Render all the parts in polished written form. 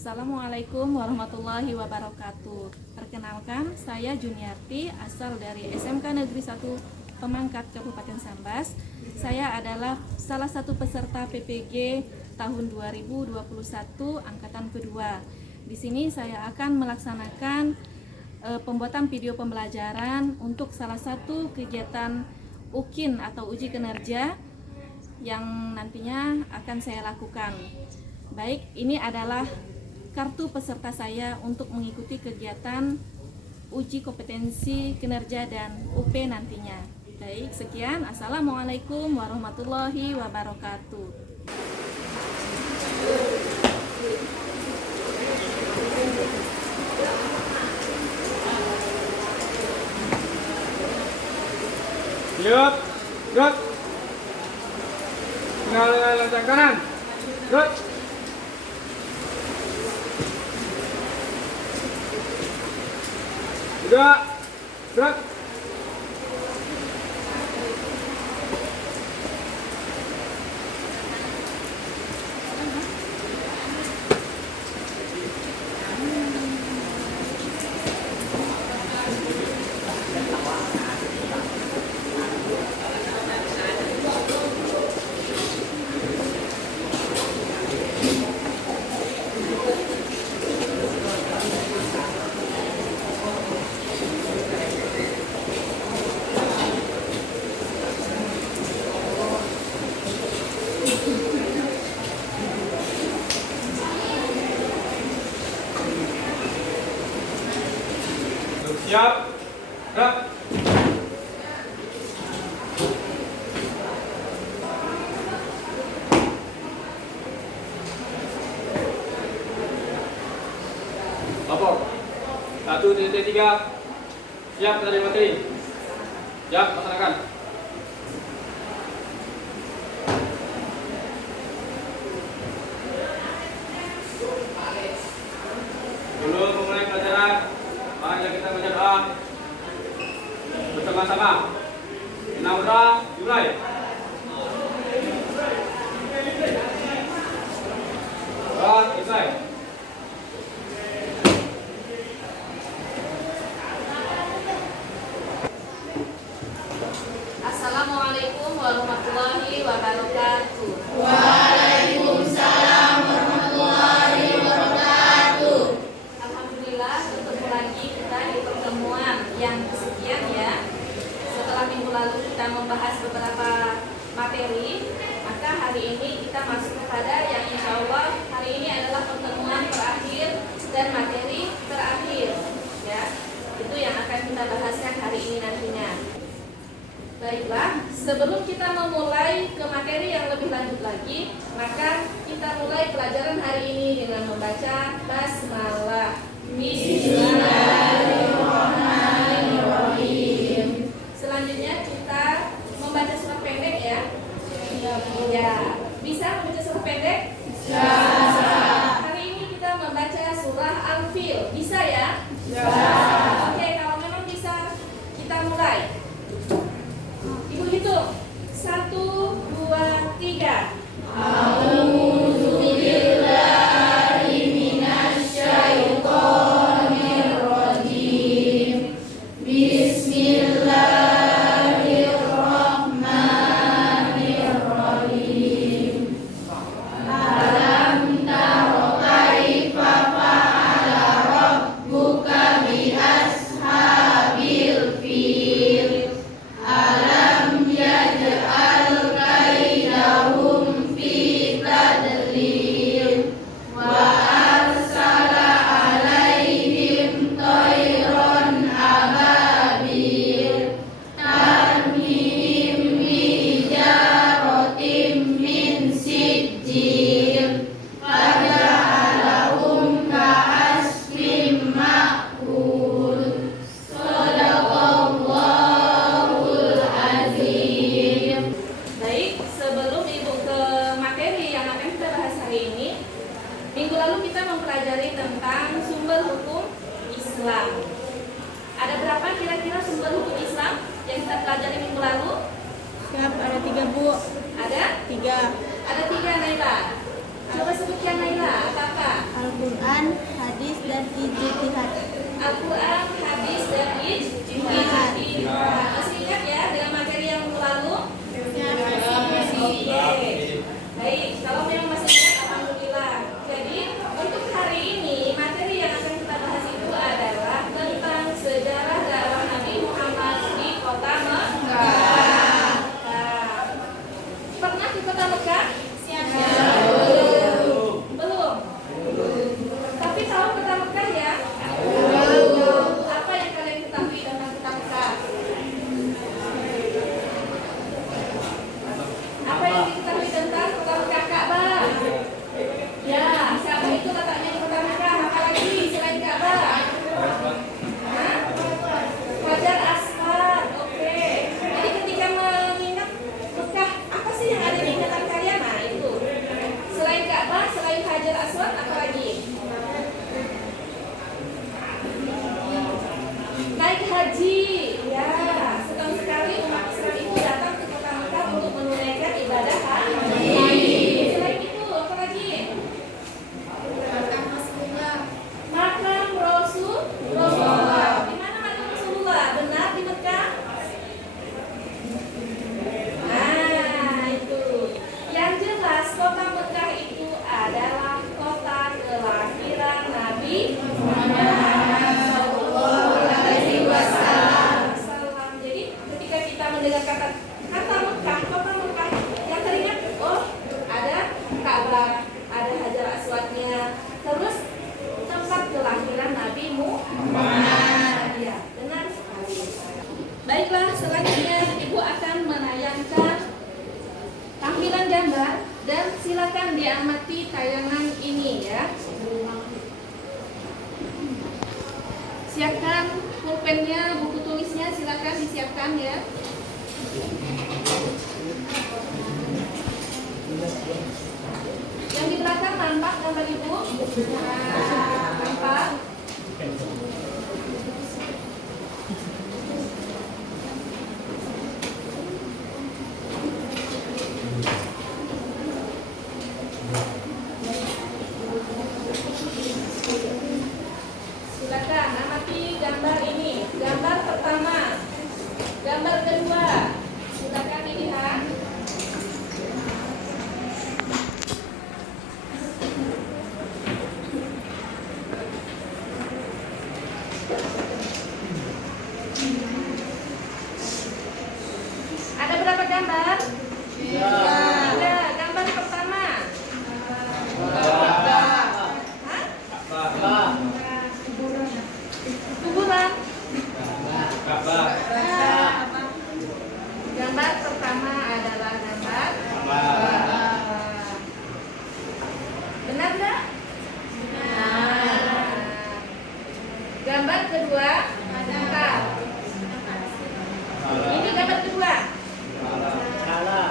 Assalamualaikum warahmatullahi wabarakatuh. Perkenalkan, saya Juniarti, asal dari SMK Negeri 1 Pemangkat Kabupaten Sambas. Saya adalah salah satu peserta PPG tahun 2021 angkatan kedua. Di sini saya akan melaksanakan pembuatan video pembelajaran untuk salah satu kegiatan UKIN atau uji kinerja yang nantinya akan saya lakukan. Baik, ini adalah kartu peserta saya untuk mengikuti kegiatan uji kompetensi kinerja dan UP nantinya. Baik, sekian. Assalamualaikum warahmatullahi wabarakatuh. Lihat, gerak. Tinggal lencang kanan. Gerak. Gerak. Gerak. Siap. Gerak. Lapor. 1.3. Siap menerima materi. Siap laksanakan. Sebelum memulai pelajaran, mari kita baca doa bersama-sama. Naura, dimulai. Doa selesai. Assalamualaikum warahmatullahi wabarakatuh. Waalaikumsalam warahmatullahi wabarakatuh. Alhamdulillah, ketemu lagi kita di pertemuan yang kesekian ya. Setelah minggu lalu kita membahas beberapa materi, maka hari ini kita masuk kepada yang insya Allah hari ini adalah pertemuan terakhir dan materi terakhir ya. Itu yang akan kita bahaskan hari ini nantinya. Baiklah, sebelum kita memulai ke materi yang lebih lanjut lagi, maka kita mulai pelajaran hari ini dengan membaca basmalah. Bismillahirrahmanirrahim. Selanjutnya kita membaca surat pendek ya. Ya, bisa membaca surat pendek? Bisa. Hari ini kita membaca surah Al-Fil. Bisa ya? Bisa. Oke, kalau memang bisa, kita mulai. Ibu hitung 1, 2, 3. A'udzu billahi minasyaitonir rajim. Bismillahirrahmanirrahim. Alam taro kaifa fa'ala rabbuka bi ashabil fil. Alam yaj'al kaidahum fi tadlil wa arsala alaihim tayran ababil tarmihim bijaratin min sijil faja'alahum ka'asfin ma'kul. Shadaqallahul azim. Baik, sebelum Ibu ke materi yang akan kita bahas hari ini, minggu lalu kita mempelajari tentang sumber hukum Islam. Ada berapa kira-kira sumber hukum Islam yang kita pelajari minggu lalu? Siap, ada 3 Bu. Ada? 3. Ada 3, Naila. Coba sebutkan Naila, apa-apa? Al-Quran, Siapkan pulpennya, buku tulisnya silakan disiapkan ya. Yang di belakang nampak gambar ibu? Nah, nampak. Silakan amati gambar ini. Gambar pertama, gambar kedua. Silakan dilihat. Ada berapa gambar? Tiga. Gambar pertama. Hah? Kuburan. Gambar pertama adalah gambar. Benar nggak? Benar. Gambar kedua. Bentar. Ini gambar kedua. Berhala.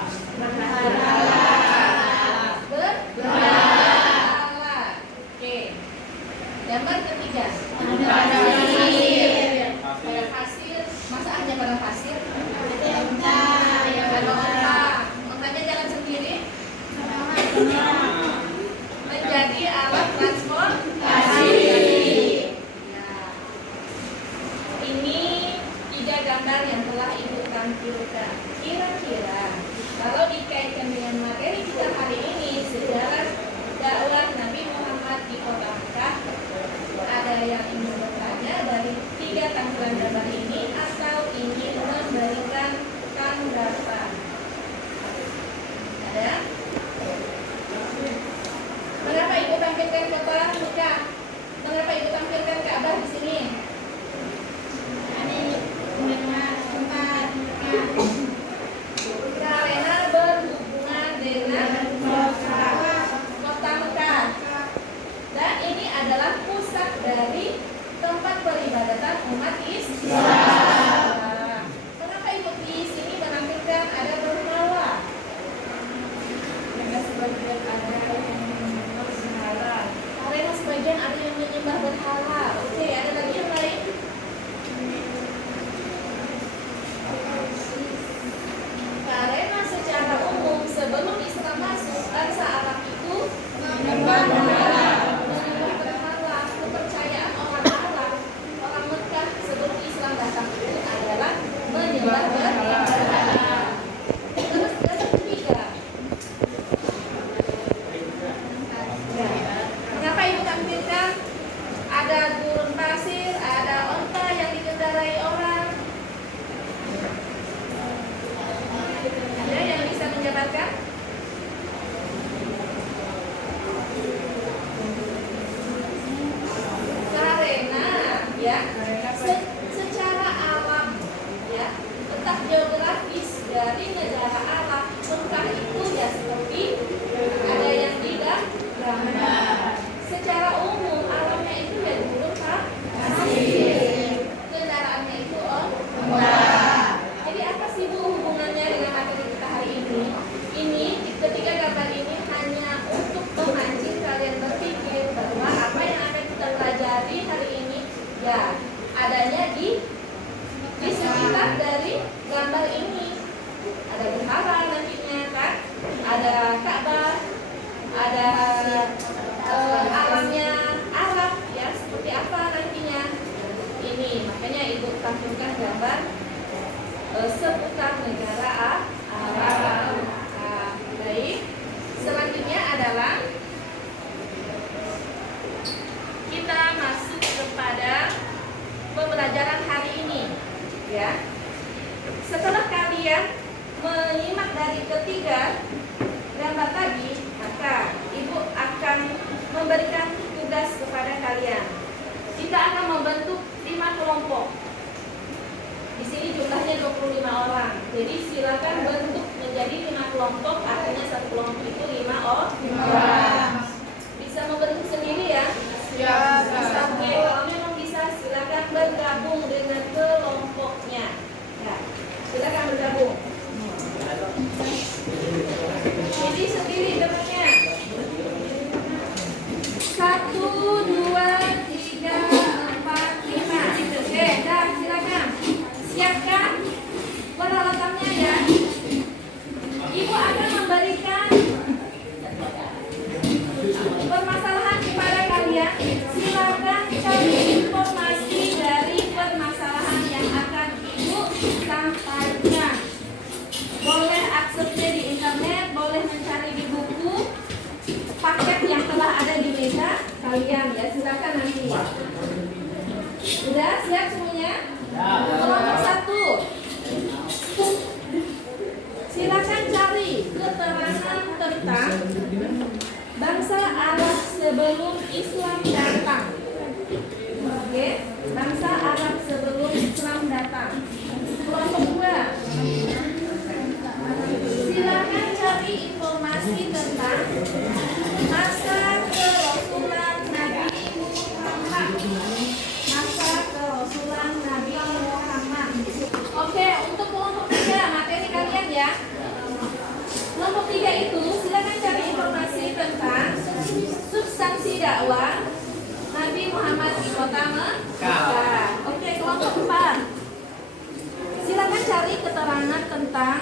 Oke. Gambar ketiga. Padang pasir. Masa hanya padang pasir? Ada onta. Ontanya jalan sendiri. Menjadi alat transportasi. Ya. Ini 3 gambar yang telah Ibu tampilkan. Kira-kira kalau dikaitkan dengan materi kita hari ini, sejarah dakwah Nabi Muhammad di kota Mekah, ada yang ingin bertanya dari 3 tampilan gambar ini atau ingin memberikan tanggapan? Ada? Mengapa Ibu tampilkan kota Mekah? Mengapa Ibu tampilkan Ka'bah di sini? Karena berhubungan dengan kota Mekah. Dan ini adalah pusat dari tempat peribadatan umat Islam. Kenapa Ibu di sini menampilkan ada berhala? Karena sebagian ada yang menyembah berhala. Karena sebagian ada yang menyembah berhala. Oke, ada lagi yang lain? Karena secara umum sebelum Islam masuk, bangsa Arab itu menyembah berhala. Kepercayaan orang Arab, orang Mekah sebelum Islam datang itu adalah menyembah berhala. Terus dasar ketiga. Mengapa Ibu tampilkan ada gurun pasir, ada onta yang dikendarai orang? Ada yang bisa menjabarkan? Karena ya secara alam ya letak geografis dari negara Arab, Mekah itu ya seperti ada yang tidak gambar. Secara umum alamnya itu ya gurun pasir, kendaraannya itu onta. Jadi apa sih Bu hubungannya dengan materi kita hari ini? Ini ketiga gambar ini hanya untuk memancing kalian berpikir bahwa apa yang akan kita pelajari hari ini ya adanya di sekitar dari gambar ini. Ada berhala nantinya kan, ada Ka'bah, ada alamnya Arab ya seperti apa nantinya. Ini makanya Ibu tampilkan gambar seputar negara Arab. Nah, baik. Selanjutnya adalah kita masuk kepada pembelajaran hari ini, ya. Setelah kalian menyimak dari ketiga gambar tadi, maka Ibu akan memberikan tugas kepada kalian. Kita akan membentuk 5 kelompok. Di sini jumlahnya 25 orang. Jadi silakan bentuk menjadi 5 kelompok, artinya satu kelompok itu 5 orang. Bisa membentuk sendiri ya? Bisa. Oke, kalau memang bisa silakan bentuk. Silakan bergabung. Jadi sendiri temannya. 1, 2, 3, 4, 5. Oke, dah silakan. Siapkan peralatannya ya. Ibu akan memberikan permasalahan kepada kalian. Silakan cari informasi dari permasalahan yang akan Ibu sampaikan. Boleh aksesnya di internet, boleh mencari di buku, paket yang telah ada di meja kalian ya. Silakan nanti. Sudah siap semuanya? Kelompok 1. Silakan cari keterangan tentang bangsa Arab sebelum Islam datang. Oke, bangsa Arab sebelum Islam datang. Kelompok 2. Silakan cari informasi tentang masa kerasulan Nabi Muhammad. Masa kerasulan Nabi Muhammad. Oke, untuk kelompok 3 materi kalian ya. Kelompok 3 itu silakan cari informasi tentang substansi dakwah Nabi Muhammad di kota Mekah. Oke, kelompok 4. Silakan cari keterangan tentang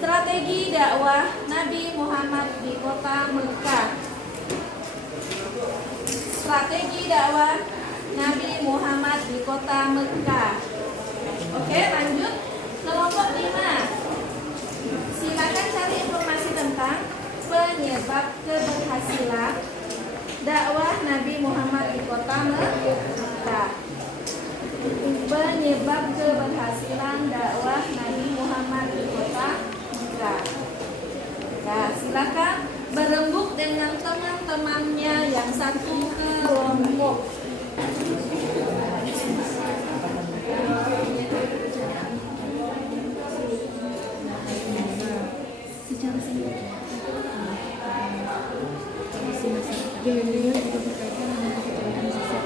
strategi dakwah Nabi Muhammad di kota Mekah. Strategi dakwah Nabi Muhammad di kota Mekah. Oke, lanjut. Kelompok 5. Silakan cari informasi tentang penyebab keberhasilan dakwah Nabi Muhammad di kota Mekah. Penyebab keberhasilan dakwah Nabi Muhammad di kota Mekah. Nah, silakan berembuk dengan teman-temannya yang satu kelompok. Secara singkat. Jangan-jangan juga berkaitan dengan kecelakaan sosial.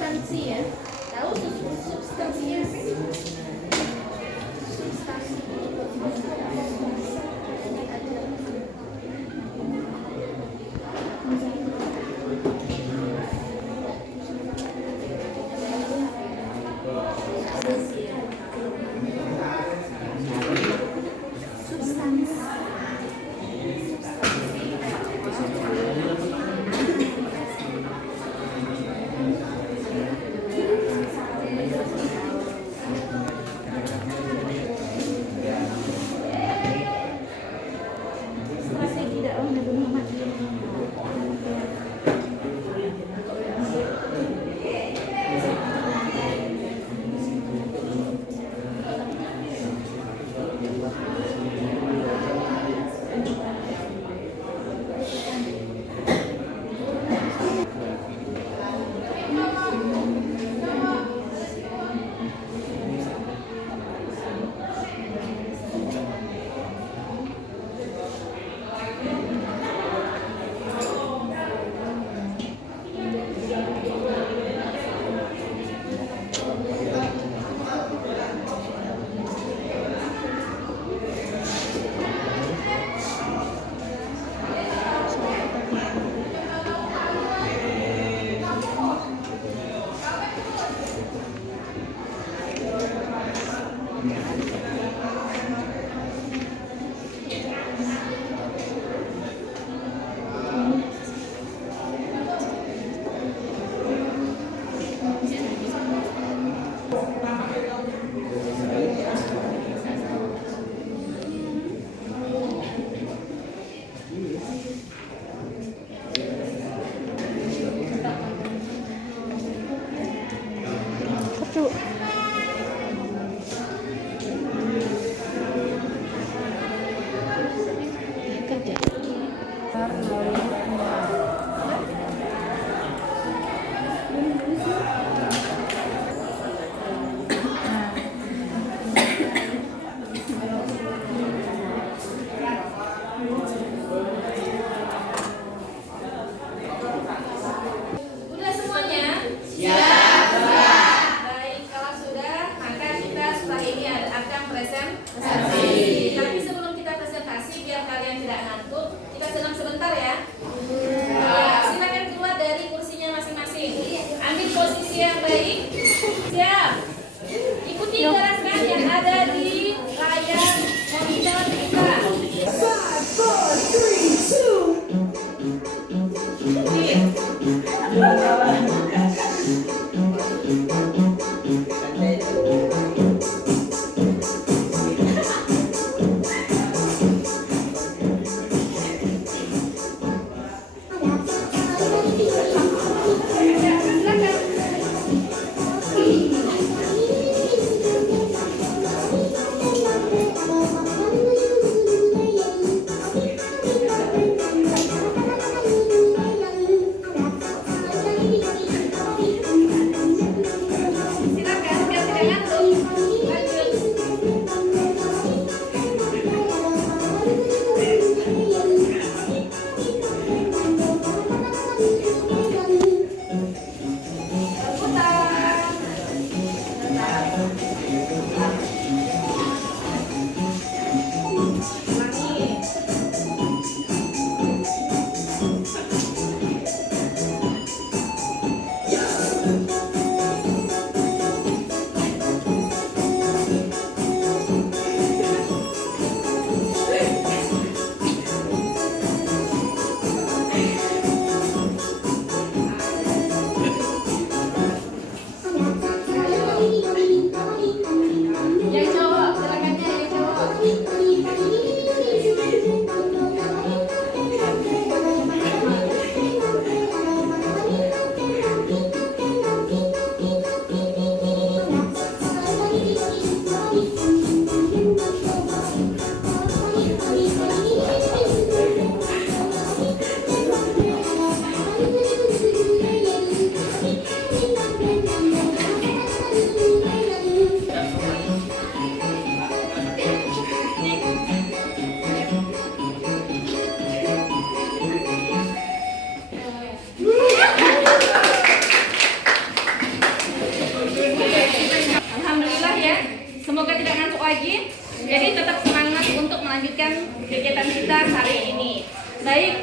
substansi ya. Tahu substansinya apa? Substansi. 1. Sudah semuanya? Baik, kalau sudah, maka kita setelah ini akan presentasi. Tapi sebelum kita presentasi, biar kalian tidak ngantuk, kita senam sebentar ya. Silakan keluar dari kursinya masing-masing. Ambil posisi yang baik. Siap. Ikuti gerakan yang ada di layar monitor kita. 5, 4, 3, 2. Silakan, biar tidak ngantuk. Lanjut. Putar. Ulangi. Yang cowok, silakannya yang cowok. Alhamdulillah ya, semoga tidak ngantuk lagi. Jadi tetap semangat untuk melanjutkan kegiatan kita hari ini. Baik,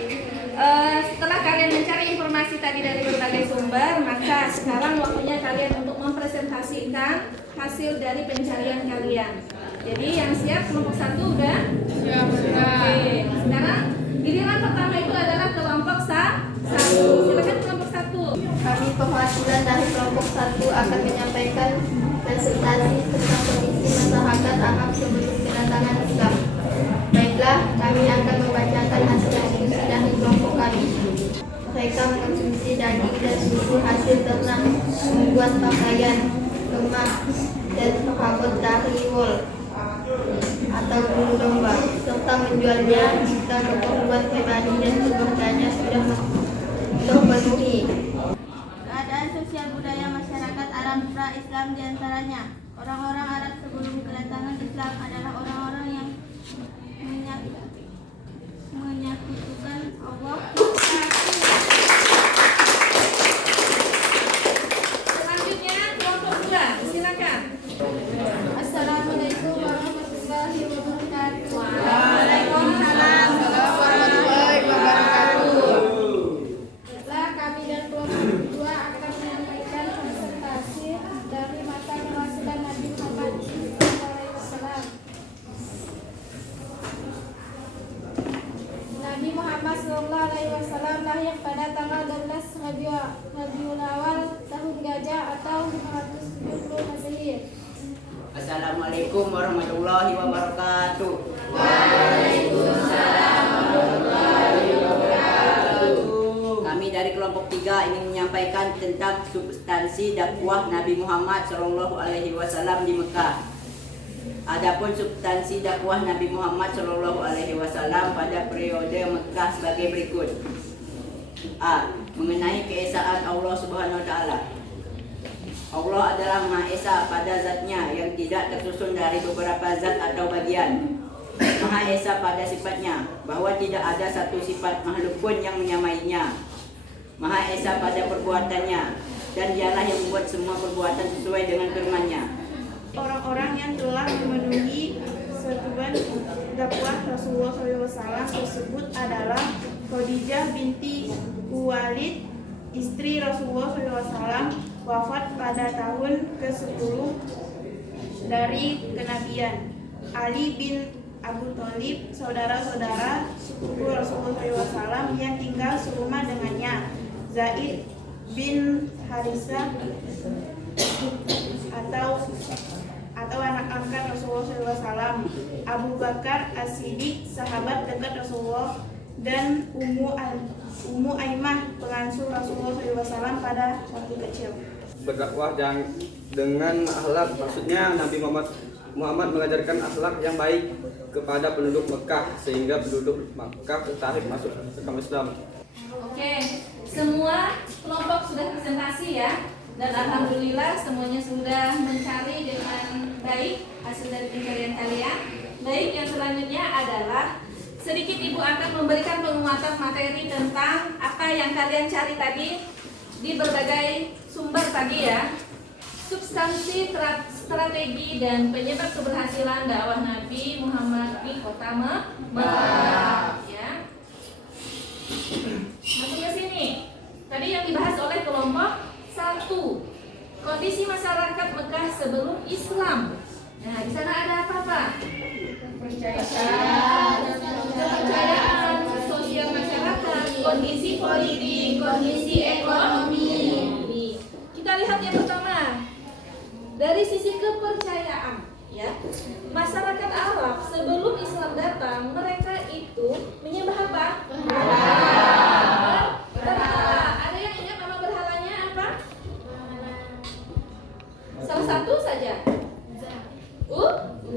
setelah kalian mencari informasi tadi dari berbagai sumber, maka sekarang waktunya kalian untuk mempresentasikan hasil dari pencarian kalian. Jadi yang siap kelompok 1 udah? Siap. Oke, sekarang giliran pertama itu adalah kelompok 1. Silakan kelompok 1. Kami perwakilan dari kelompok 1 akan menyampaikan presentasi tentang kondisi masyarakat Arab sebelum kedatangan Islam. Baiklah, kami akan membacakan hasil diskusi dari kelompok kami. Mereka mengonsumsi daging dan susu hasil ternak, membuat pakaian, lemak, dan perabot dari wool atau bulu domba, serta menjualnya jika keperluan pribadi dan keluarganya sudah terpenuhi. Keadaan sosial budaya masyarakat Arab pra-Islam diantaranya orang-orang Arab sebelum kedatangan Islam adalah orang-orang yang menyekutukan Allah. Selanjutnya kelompok 2, silakan. Assalamualaikum warahmatullahi wabarakatuh. Waalaikumsalam warahmatullahi wabarakatuh. Baiklah, kami dan kelompok 2 akan menyampaikan presentasi dari masa kewasilan Nabi Muhammad SAW. Nabi Muhammad SAW lahir pada tanggal 12 Rabiul Awal tahun Gajah atau 570 Masehi. Assalamualaikum warahmatullahi wabarakatuh. Kami dari kelompok 3 ketiga ingin menyampaikan tentang substansi dakwah Nabi Muhammad SAW di Mekah. Adapun substansi dakwah Nabi Muhammad SAW pada periode Mekah sebagai berikut. A. Mengenai keesaan Allah Subhanahu wa taala. Allah adalah Maha Esa pada zatnya yang tidak tersusun dari beberapa zat atau bagian. Maha Esa pada sifatnya, bahwa tidak ada satu sifat makhluk pun yang menyamainya. Maha Esa pada perbuatannya, dan dialah yang membuat semua perbuatan sesuai dengan firman-Nya. Orang-orang yang telah memenuhi setuan dakwah Rasulullah SAW tersebut adalah Khadijah binti Khuwailid, istri Rasulullah SAW, wafat pada tahun ke-10 dari kenabian. Ali bin Abu Thalib, saudara-saudara sepupu Rasulullah SAW yang tinggal serumah dengannya. Zaid bin Harisah atau anak angkat Rasulullah SAW, Abu Bakar As-Siddiq, sahabat dekat Rasulullah, dan Ummu Aimah, pengasuh Rasulullah SAW pada waktu kecil. Berdakwah dengan akhlak, maksudnya Nabi Muhammad mengajarkan akhlak yang baik kepada penduduk Mekah sehingga penduduk Mekah tertarik masuk ke agama Islam. Oke, semua kelompok sudah presentasi ya, dan alhamdulillah semuanya sudah mencari dengan baik hasil dari pencarian kalian. Baik, yang selanjutnya adalah sedikit Ibu akan memberikan penguatan materi tentang apa yang kalian cari tadi di berbagai sumber tadi ya. Substansi, strategi, dan penyebab keberhasilan dakwah Nabi Muhammad di kota Mekah ya. Masuk ke sini. Tadi yang dibahas oleh kelompok 1, kondisi masyarakat Mekah sebelum Islam. Nah, di sana ada apa-apa? Kepercayaan, sosial masyarakat, kondisi politik, kondisi ekonomi. Kita lihat yang pertama. Dari sisi kepercayaan, ya. Masyarakat Arab sebelum Islam datang, mereka itu menyembah apa? Berhala. Ada yang ingat nama berhalanya apa? Salah satu saja.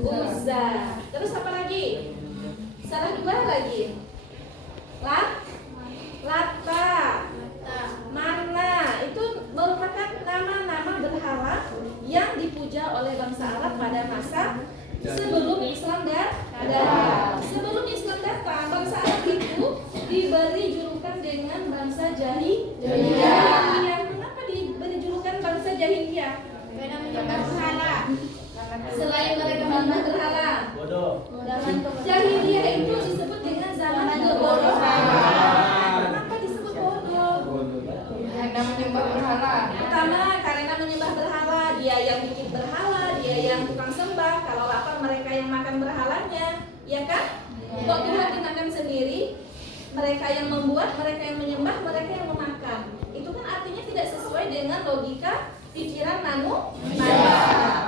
Uzza. Terus apa lagi? Salah 2 lagi. Lata. Mana. Itu merupakan nama-nama berhala yang dipuja oleh bangsa Arab pada masa sebelum Islam datang. Sebelum Islam datang, bangsa Arab itu diberi julukan dengan bangsa jahiliyah. Kenapa diberi julukan bangsa jahiliyah? Karena menyembah berhala. Selain mereka menyembah berhala, jahiliyah itu disebut dengan zaman kebodohan. Kenapa disebut bodoh? Karena menyembah berhala. Pertama, karena menyembah berhala, dia yang bikin berhala, dia yang tukang sembah. Kalau lapar mereka yang makan berhalanya, ya kan? Kok Tuhan dimakan sendiri? Mereka yang membuat, mereka yang menyembah, mereka yang memakan. Itu kan artinya tidak sesuai dengan logika pikiran manusia.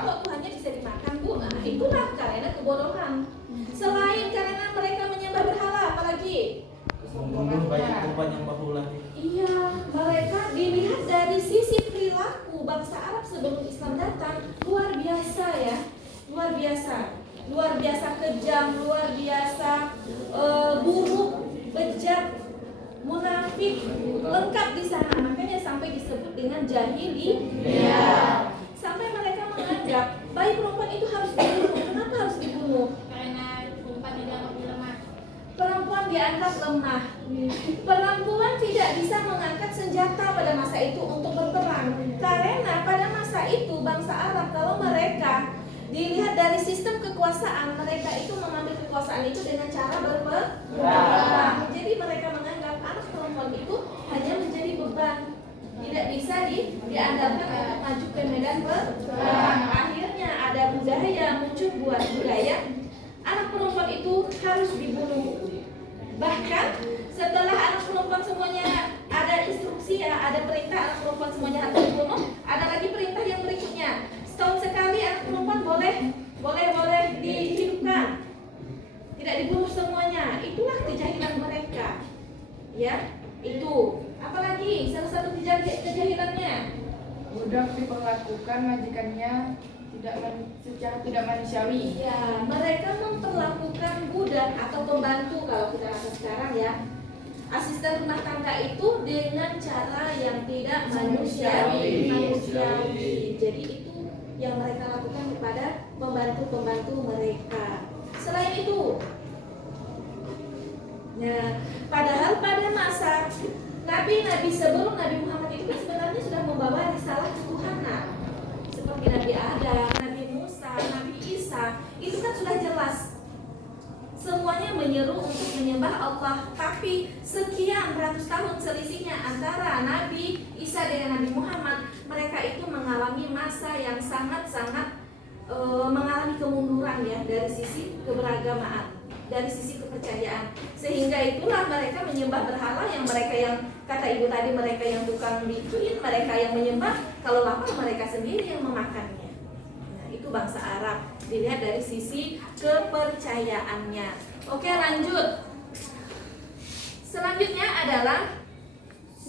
Kok Tuhannya bisa dimakan, Bu? Nah, itulah karena kebodohan. Selain karena mereka menyembah berhala, apalagi? Membunuh banyak korban yang bahulah. Iya, mereka dilihat dari sisi perilaku bangsa Arab sebelum Islam datang luar biasa ya, luar biasa kejam, luar biasa buruk, bejat, munafik, lengkap di sana. Makanya sampai disebut dengan jahiliyah. Sampai mereka menganggap bayi perempuan itu harus dibunuh. Kenapa harus dibunuh? Karena perempuan dianggap lemah. Perempuan dianggap lemah. Perempuan tidak bisa mengangkat senjata pada masa itu untuk berperang. Karena pada masa itu bangsa Arab, kalau mereka dilihat dari sistem kekuasaan, mereka itu mengambil kekuasaan itu dengan cara berperang. Jadi mereka menganggap anak perempuan itu hanya menjadi beban, tidak bisa diandalkan untuk maju ke medan perang. Akhirnya ada budaya muncul, buat budaya anak perempuan itu harus dibunuh. Bahkan setelah anak perempuan semuanya ada instruksi ya, ada perintah anak perempuan semuanya harus dibunuh, ada lagi perintah yang berikutnya. Setahun sekali anak perempuan boleh dihidupkan, tidak dibunuh semuanya. Itulah kejahilan mereka, ya. Itu apalagi salah satu budak diperlakukan majikannya secara tidak manusiawi. Ya, mereka memperlakukan budak atau pembantu kalau kita kata sekarang ya, asisten rumah tangga itu dengan cara yang tidak manusiawi. Jadi itu yang mereka lakukan kepada pembantu-pembantu mereka. Selain itu, nah, padahal pada masa nabi-nabi sebelum Nabi Muhammad itu sebenarnya sudah membawa risalah ketuhanan. Seperti Nabi Adam, Nabi Musa, Nabi Isa, itu kan sudah jelas. Semuanya menyeru untuk menyembah Allah. Tapi sekian ratus tahun selisihnya antara Nabi Isa dengan Nabi Muhammad, mereka itu mengalami masa yang sangat-sangat mengalami kemunduran ya dari sisi keberagamaan, dari sisi kepercayaan. Sehingga itulah mereka menyembah berhala, yang mereka yang kata ibu tadi, mereka yang tukang bituin, mereka yang menyembah, kalau lapar mereka sendiri yang memakannya. Nah, itu bangsa Arab dilihat dari sisi kepercayaannya. Oke, lanjut. Selanjutnya adalah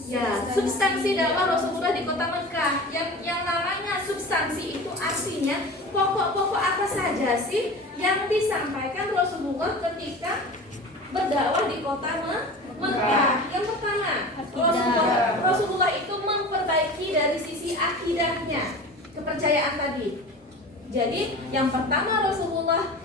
ya substansi dakwah Rasulullah di kota Mekah. Yang namanya substansi itu artinya pokok-pokok apa saja sih yang disampaikan Rasulullah ketika berdakwah di kota Mekah. Yang pertama, Rasulullah itu memperbaiki dari sisi akidahnya, kepercayaan tadi. Jadi yang pertama Rasulullah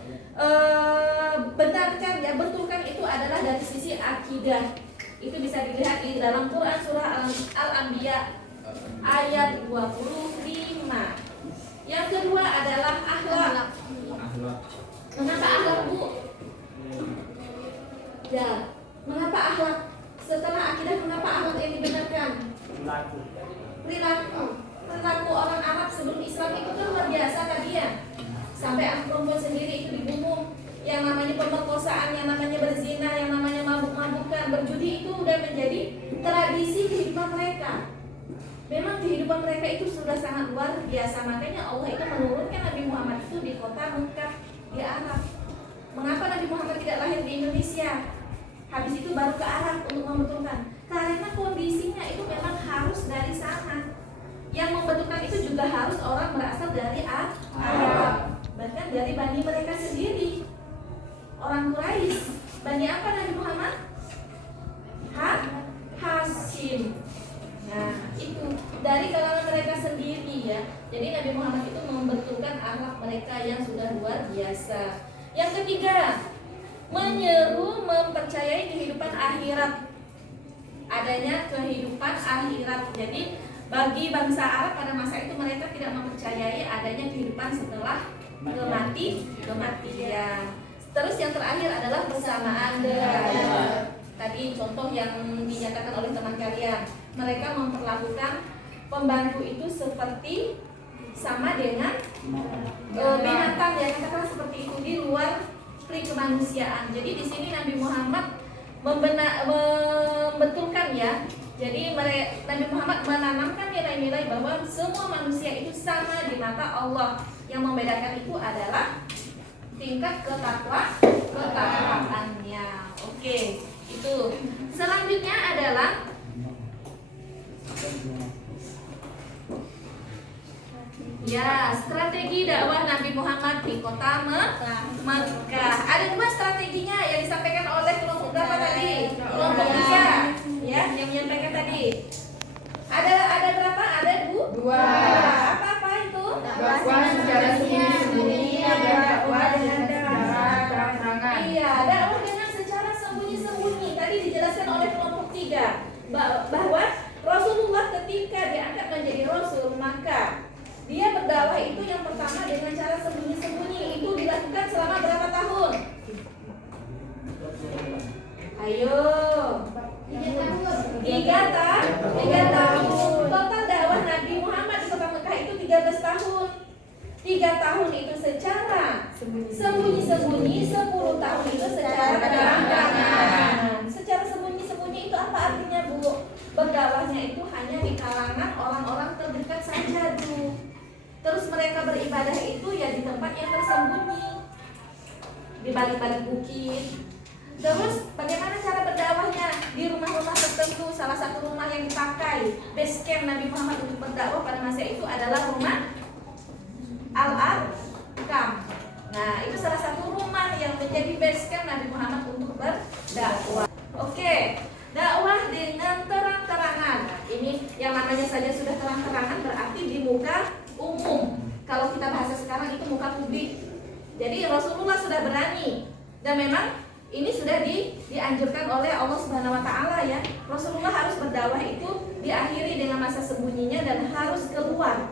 benarkan ya, betulkan itu adalah dari sisi akidah. Itu bisa dilihat di dalam Quran surah Al-Anbiya ayat 25. Yang kedua adalah akhlak. Mengapa akhlak, Bu? Ya, mengapa akhlak? Setelah akidah, mengapa akhlak yang dibenarkan? Perilaku orang Arab sebelum Islam itu kan luar biasa tadi ya. Sampai anak perempuan sendiri itu dibunuh. Yang namanya pemerkosaan, yang namanya berzina, yang namanya mabuk-mabukan, berjudi, itu udah menjadi tradisi kehidupan mereka. Memang kehidupan mereka itu sudah sangat luar biasa. Makanya Allah itu menurunkan Nabi Muhammad itu di kota Mekah, di Arab. Mengapa Nabi Muhammad tidak lahir di Indonesia? Habis itu baru ke Arab untuk membetulkan. Karena kondisinya itu memang harus dari sana. Yang membetulkan itu juga harus orang berasal dari Arab, bahkan dari bani mereka sendiri. Orang Quraisy. Bani apa Nabi Muhammad? Hashim. Nah, itu dari kalangan mereka sendiri ya. Jadi Nabi Muhammad itu membetulkan akhlak mereka yang sudah luar biasa. Yang ketiga, menyeru mempercayai kehidupan akhirat. Adanya kehidupan akhirat. Jadi bagi bangsa Arab pada masa itu mereka tidak mempercayai adanya kehidupan setelah kematian. Terus yang terakhir adalah bersamaan derajat. Tadi contoh yang dinyatakan oleh teman kalian, mereka memperlakukan pembantu itu seperti sama dengan binatang ya, katakanlah seperti itu, di luar pri kemanusiaan. Jadi di sini Nabi Muhammad membetulkan ya. Jadi Nabi Muhammad menanamkan nilai-nilai bahwa semua manusia itu sama di mata Allah. Yang membedakan itu adalah tingkat ketakwaannya. Oke, itu. Selanjutnya adalah ya, strategi dakwah Nabi Muhammad di kota Mekah. Ada dua strateginya yang disampaikan oleh kelompok berapa tadi? Kelompok 3 ya, yang menyampaikan tadi. Ada berapa? Ada dua. Apa itu? Dakwah secara sembunyi-sembunyi, dakwah dengan secara terang-terangan. Iya, dakwah dengan secara sembunyi-sembunyi. Tadi dijelaskan oleh kelompok 3 bahwa Rasulullah ketika diangkat menjadi Rasul, maka dia berdakwah itu yang pertama dengan cara sembunyi-sembunyi. Itu dilakukan selama berapa tahun? Ayo. 3 tahun. Total dakwah Nabi Muhammad di kota Mekah itu 13 tahun. 3 tahun itu secara sembunyi-sembunyi, 10 tahun itu secara terang-terangan. Secara sembunyi-sembunyi itu apa artinya, Bu? Berdakwahnya itu hanya di kalangan orang-orang terdekat saja, Bu. Terus mereka beribadah itu ya di tempat yang tersembunyi, di balik-balik bukit. Terus bagaimana cara berdakwahnya? Di rumah-rumah tertentu. Salah satu rumah yang dipakai base camp Nabi Muhammad untuk berdakwah pada masa Indonesia itu adalah rumah Al-Arkam. Nah, itu salah satu rumah yang menjadi base camp Nabi Muhammad untuk berdakwah. Oke, dakwah dengan terang-terangan. Nah, ini yang namanya saja sudah terang-terangan berarti di muka umum. Kalau kita bahasa sekarang itu muka publik. Jadi Rasulullah sudah berani dan memang ini sudah dianjurkan oleh Allah Subhanahu wa taala ya. Rasulullah harus berdakwah itu diakhiri dengan masa sembunyinya dan harus keluar.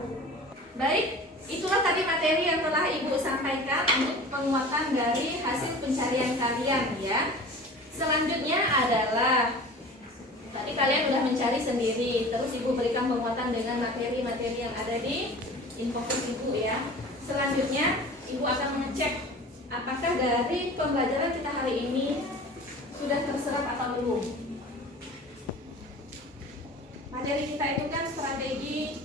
Baik, itulah tadi materi yang telah Ibu sampaikan untuk penguatan dari hasil pencarian kalian ya. Selanjutnya adalah tadi kalian sudah mencari sendiri, terus Ibu berikan penguatan dengan materi-materi yang ada di infokus Ibu ya. Selanjutnya Ibu akan mengecek apakah dari pembelajaran kita hari ini sudah terserap atau belum. Materi kita itu kan strategi,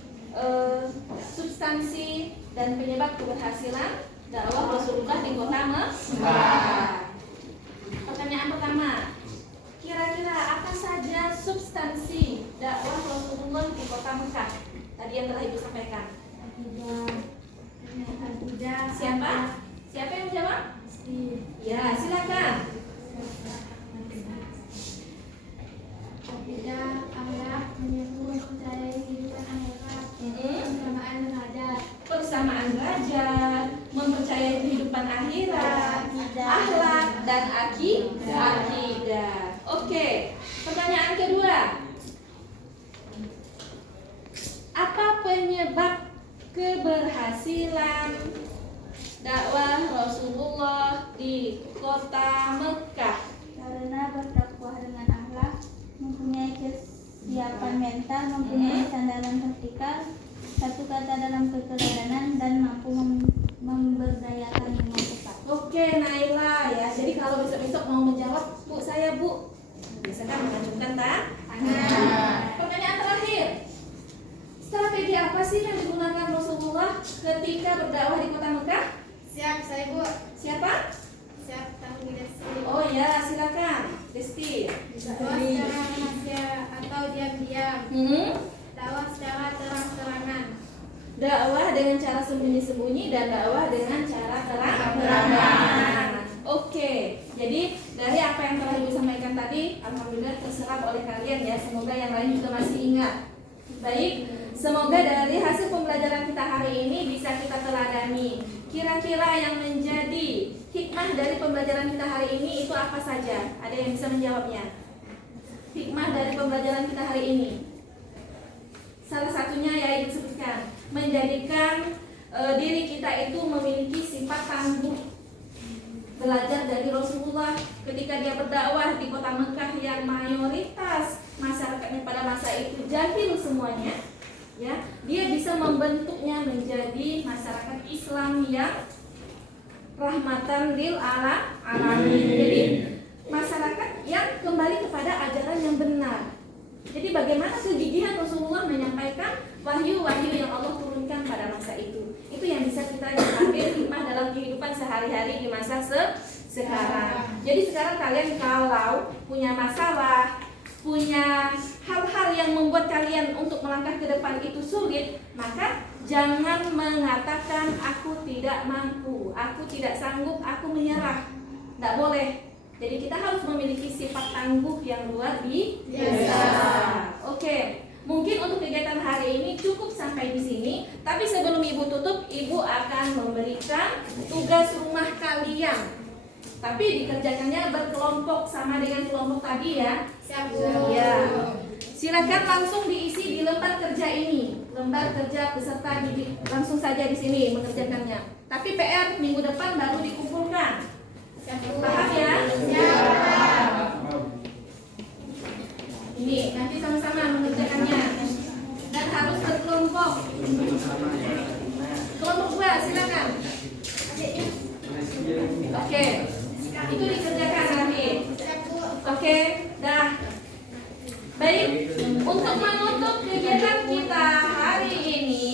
substansi dan penyebab keberhasilan dakwah Rasulullah di kota Mekah. Pertanyaan pertama, kira-kira apa saja substansi dakwah Rasulullah di kota Mekah? Tadi yang telah Ibu sampaikan. Siapa? Siapa yang menjawab? Ya, silakan. Akidah, akhlak, menyambung mempercayai kehidupan akhirat, persamaan derajat, Persamaan derajat, mempercayai kehidupan akhirat, akhlak dan akidah. Oke, pertanyaan kedua. Apa penyebab keberhasilan dakwah Rasulullah di kota Mekah? Karena berdakwah dengan akhlak, mempunyai kesiapan mental, mempunyai sandaran vertikal, satu kata dalam keteladanan, dan mampu memberdayakan lima sifat. Oke, Naila ya. Jadi kalau besok-besok mau menjawab, Bu, saya Bu. Biasakan mengajukan tangan. Pertanyaan terakhir. Strategi apa sih yang digunakan Rasulullah ketika berdakwah di kota Mekah? Siap, saya Bu. Siapa? Siap, tanggung Desti. Oh ya, silakan, Desti. Dakwah secara rahasia atau diam-diam. Dakwah secara terang-terangan. Dakwah dengan cara sembunyi-sembunyi dan dakwah dengan cara terang-terangan. Oke, jadi dari apa yang telah Ibu sampaikan tadi, alhamdulillah terserap oleh kalian ya. Semoga yang lain juga masih ingat. Baik, semoga dari hasil pembelajaran kita hari ini bisa kita teladani. Kira-kira yang menjadi hikmah dari pembelajaran kita hari ini itu apa saja? Ada yang bisa menjawabnya? Hikmah dari pembelajaran kita hari ini, salah satunya ya Ibu sebutkan, menjadikan diri kita itu memiliki sifat tangguh. Belajar dari Rasulullah ketika dia berdakwah di kota Mekah yang mayoritas masyarakatnya pada masa itu jahil semuanya, ya, dia bisa membentuknya menjadi masyarakat Islam yang rahmatan lil alamin. Jadi masyarakat yang kembali kepada ajaran yang benar. Jadi bagaimana kegigihan Rasulullah menyampaikan wahyu-wahyu yang Allah turunkan pada masa itu. Itu yang bisa kita ambil hikmah dalam kehidupan sehari-hari di masa sekarang. Jadi sekarang kalian kalau punya masalah, punya hal-hal yang membuat kalian untuk melangkah ke depan itu sulit, maka jangan mengatakan aku tidak mampu, aku tidak sanggup, aku menyerah. Tidak boleh. Jadi kita harus memiliki sifat tangguh yang luar biasa. Oke, mungkin untuk kegiatan hari ini cukup sampai di sini. Tapi sebelum Ibu tutup, Ibu akan memberikan tugas rumah kalian. Tapi dikerjakannya berkelompok sama dengan kelompok tadi ya. Siap, Bu. Ya. Silakan langsung diisi di lembar kerja ini. Lembar kerja peserta didik langsung saja di sini mengerjakannya. Tapi PR minggu depan baru dikumpulkan. Paham ya? Ini nanti sama-sama mengerjakannya dan harus berkelompok. Kelompok 2 silakan. Oke, itu dikerjakan nanti. Oke, dah. Baik, untuk menutup kegiatan kita hari ini,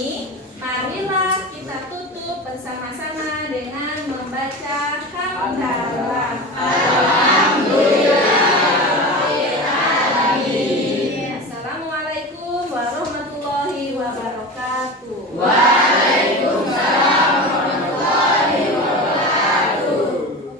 marilah kita tutup bersama-sama dengan membaca hamdalah.